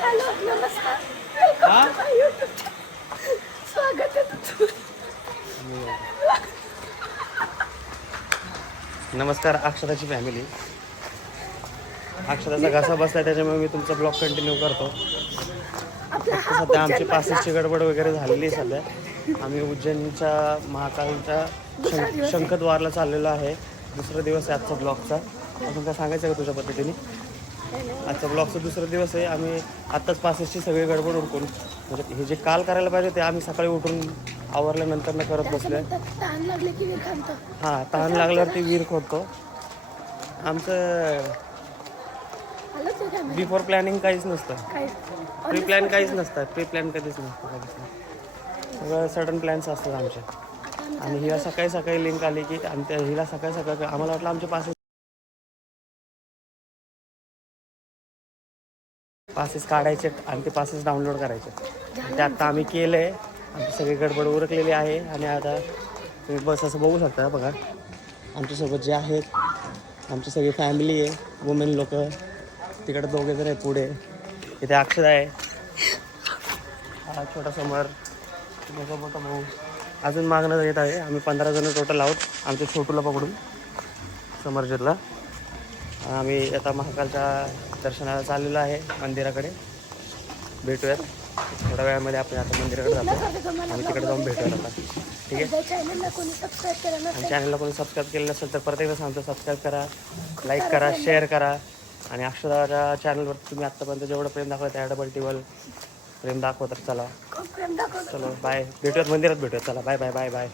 Hello नमस्कार, welcome to my YouTube channel. स्वागत आहे तुझं. नमस्कार अक्षराची फॅमिली. अक्षराचा घसा बसला त्याच्यामुळे मी तुमचा ब्लॉग कंटिन्यू करतो. सध्या आमची पासेसची गडबड वगैरे झालेली आहे. सध्या आम्ही उज्जैनच्या महाकालच्या शंखद्वारला चाललेलो आहे. दुसरा दिवस आहे आजचा ब्लॉगचा. अजून काय सांगायचं का तुझ्या पद्धतीने? आजचा ब्लॉगचा दुसरा दिवस आहे. आम्ही आत्ताच पासेसची सगळी गडबड उरकून, म्हणजे हे जे काल करायला पाहिजे ते आम्ही सकाळी उठून आवरल्यानंतर न करत बसलोय. हां, तहान लागल्यावरती विहीर खोदतो. आमचं बिफोर प्लॅनिंग काहीच नसतं. प्री प्लॅन काहीच नसतं. प्री प्लॅन कधीच नसतं. सगळं सडन प्लॅन्स असतात आमचे. आणि हिला सकाळी सकाळी लिंक आली की हिला सकाळी सकाळी आम्हाला वाटलं आमचे पासेस काढायचे आणि ते पासेस डाउनलोड करायचे. ते आत्ता आम्ही केलं आहे. आमची सगळी गडबड उरकलेली आहे. आणि आता तुम्ही बस असं बघू शकता. बघा आमच्यासोबत जे आहेत आमची सगळी फॅमिली आहे. वुमेन लोक तिकडे दोघे जण आहे. पुढे इथे अक्षरा आहे. हा छोटा समर, मोठा मोठा भाऊ अजून मागणं येत आहे. आम्ही 15 जण टोटल आहोत. आमच्या छोटूला पकडून समरजीतला. आम्ही आता महाकालच्या दर्शनाला चाललेलो आहे मंदिराकडे. भेटूयात थोड्या वेळामध्ये. आपण आता मंदिराकडे जातो. आम्ही तिकडे जाऊन भेटूयात आता. ठीक आहे. आणि चॅनलला कोणी सबस्क्राईब केलं नसेल तर परत एकदा सांगतो, सबस्क्राईब करा, लाईक करा, शेअर करा. आणि अक्षराच्या चॅनलवर तुम्ही आत्तापर्यंत जेवढं प्रेम दाखवलं त्या डबल टिबल प्रेम दाखवत. चला चलो बाय. भेटूयात मंदिरात भेटूयात. चला बाय बाय बाय बाय.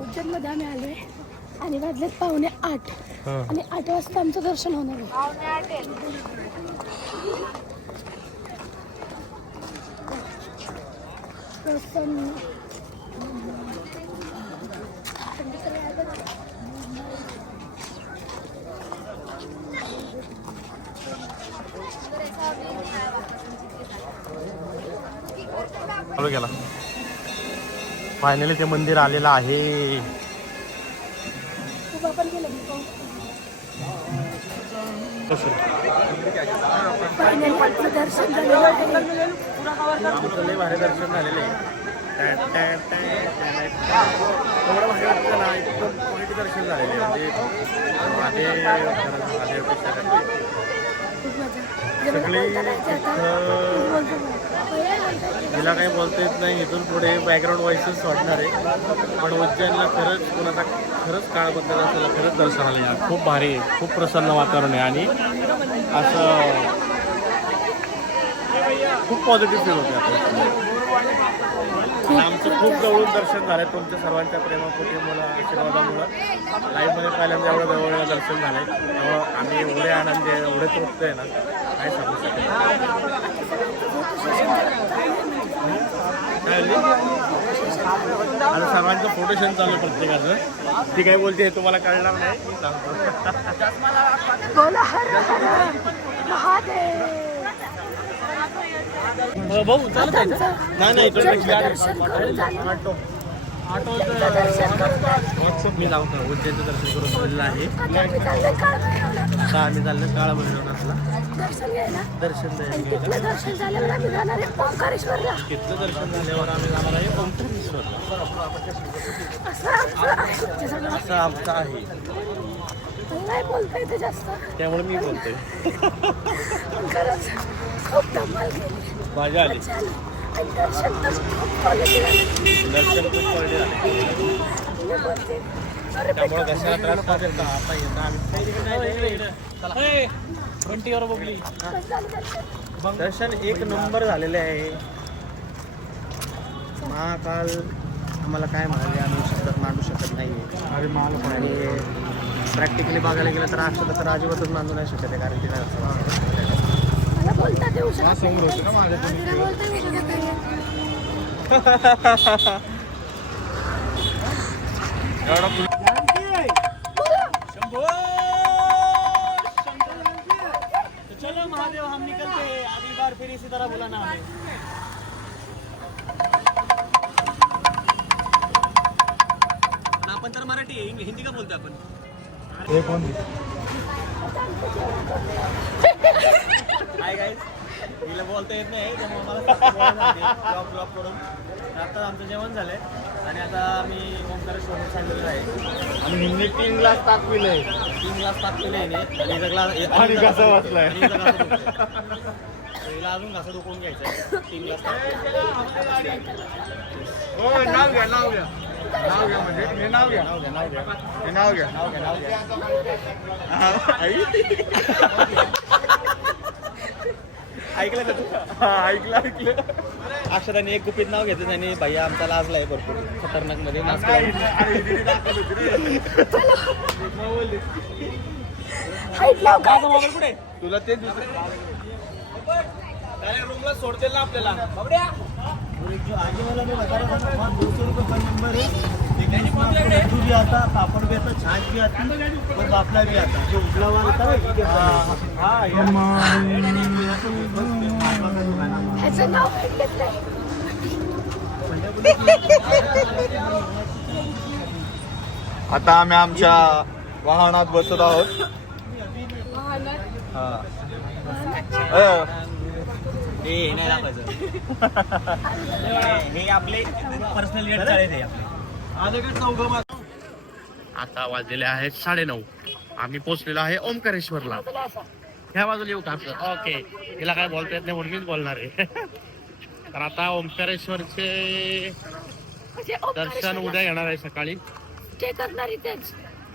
उज्जैनमध्ये आम्ही आलोय आणि वाजलेत 7:45 आणि 8 वाजता आमचं दर्शन होणार आहे. गेला फायनली ते मंदिर आलेलं आहे. दर्शन झालेलं आहे. लय भारी दर्शन झालेलं आहे. एवढं भारी वाटतं ना. एकदम क्वालिटी दर्शन झालेले आहे. म्हणजे तिला काही बोलता येत नाही. इथून पुढे बॅकग्राऊंड व्हॉइसेस वाटणार आहे. पण उज्जैनला खरंच काळ बद्दल असलेला खरंच दर्शन आले. खूप भारी आहे. खूप प्रसन्न वातावरण आहे. आणि असं खूप पॉझिटिव्ह फील होते आता. आमचं खूप जवळून दर्शन झालं आहे. तुमच्या सर्वांच्या प्रेमापोटीमुळं, आशीर्वादामुळं लाईफमध्ये पहिल्यांदा एवढं जवळ दर्शन झालं आहे. त्यामुळं आम्ही एवढे आनंदी आहे, एवढे तृप्त आहे ना, काय सांगू शकतो. आता सर्वांचं फोटोशूट चालू आहे प्रत्येकाचं. ती काय बोलते हे तुम्हाला कळणार नाही. मी सांगतो. भाऊ चालत नाही मी लावतो. उज्जैनचं दर्शन करून झालेलं आहे. आम्ही चाललं काळा भैरवनाथला दर्शन द्यायला. तिथलं दर्शन झाल्यावर आम्ही जाणार आहे ओंकारेश्वरला. असं आमचं आहे. नाही बोलता येते जास्त, त्यामुळे मी बोलतोय. खरंच खूप धमाल केली. मजा आली. दर्शन तर खूप क्वालिटी झालं. त्यामुळे कशाला त्रास पाहिजे का आता येतं आम्ही फ्रंटीवर बघली. दर्शन एक नंबर झालेले आहे. महाकाल आम्हाला काय म्हणाले आम्ही शब्दात मांडू शकत नाही. अरे महाकाल आणि प्रॅक्टिकली बघायला गेलं तर अक्षर तर अजिबातच मांडू नाही शकत आहे. कारण तिला मला बोलता येऊ शकत चलो महादेव हम निकलते अगली बार फिर इसी तरह बुलाना हमें. मराठी आहे, हिंदी का बोलतो आपण? हाय गाईज, हिला बोलता येत नाही त्यामुळे मला ड्रॉप करून आता आमचं जेवण झालंय आणि आता आम्ही ओंकारेश्वर सांगितलेलं आहे आणि हिंदी 3 ग्लास ताक पिलंय. 3 ग्लास ताक पिलंय आणि घासा वाचलाय. हिला अजून घासा दुखवून घ्यायचा 3 ग्लास ताक. नाव घ्या म्हणजे नाव घ्या. ऐकलं का तू? हा ऐकलं. अक्षराने एक गुपित नाव घेतलं आणि भैया आमचा लाजलाय भरपूर खतरनाक मध्ये नाच कुठे तुला ते रूमला सोडते ना आपल्याला. आगे वाला में बता रहा था 200 रुपये पर नंबर है. भी आता, पापड़ भी आता, छाछ भी आती और बाफला भी आता. जो उजला वाला था ह्याचं नाव आता आम्ही आमच्या वाहनात बसत आहोत. हे नाही दाखवायचं. हे आपले पर्सनल वेट चालले आता वाजलेले आहेत 9:30. आम्ही पोहोचलेलो आहे ओंकारेश्वरला. ह्या बाजूला येऊ का? ओके, हिला काय बोलता येत नाही म्हणून मीच बोलणार आहे. तर आता ओंकारेश्वरचे दर्शन उद्या घेणार आहे सकाळी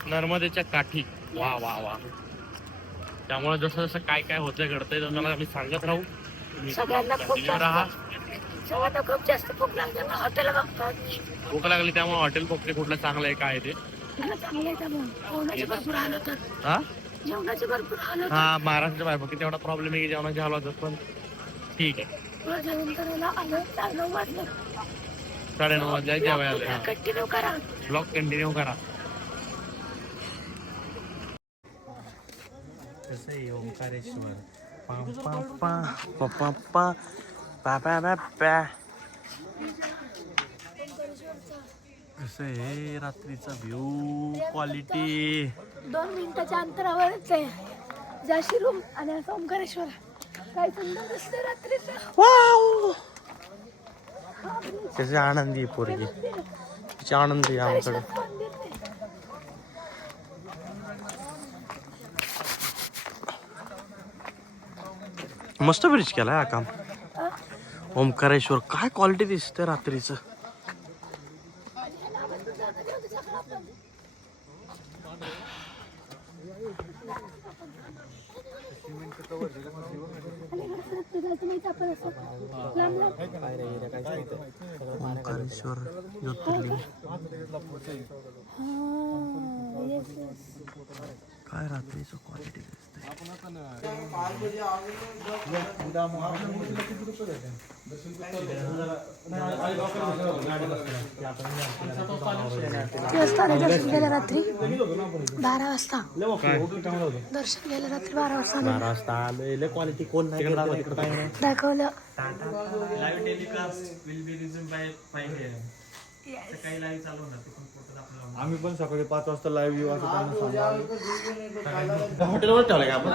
नर्मदेच्या काठी. वा वा वा. त्यामुळे जसं जसं काय काय होतंय घडतंय तुम्हाला आम्ही सांगत राहू. सगळ्यांना खूप राहा. सगळ्यांना खूप जास्त भूक लागते. हॉटेल बघतात भूक लागली त्यामुळे हॉटेल बघते कुठलं चांगलं आहे काय ते. चांगलं आहे त्यामुळे जेवणाचे भरपूर हाल होतात. हा जेवणाचे भरपूर हाल होतात. हा महाराष्ट्राच्या बाहेर फक्त तेवढा प्रॉब्लेम आहे की जेवणाचे हाल होतात पण ठीक आहे. जेवण करायला आलं 9 वाजले. 9:30 वाजले जेवायला. कंटिन्यू करा. ब्लॉग कंटिन्यू करा. कसं आहे ओंकारेश्वर? कसं आहे रात्रीचा व्ह्यू क्वालिटी. 2 मिनिटाच्या अंतरावरच आहे जाशी रूम आणि असं ओंकारेश्वर. काय सुंदर दिसते रात्रीचं. त्याची आनंदी आहे पोरगी. तिची आनंदी आहे आमच्याकडे. मस्त ब्रिज केलाय हा काम ओंकारेश्वर. काय क्वालिटी दिसते रात्रीचं. ओंकारेश्वर ज्योतिर्लिंग. काय रात्रीचं क्वालिटी दिसते. दर्शन गेलं रात्री 12 वाजता. दर्शन गेलं रात्री 12 वाजता. 12 वाजता आले. क्वालिटी कोण नाही दाखवलं. Live telecast will be resume by 5 AM. सकाळी लाईव्ह चालू होणार ते पण फोटो आपल्याला. आम्ही पण सकाळी 5 वाजता लाईव्ह येऊ असं हॉटेलवर ठेवलं का आपण?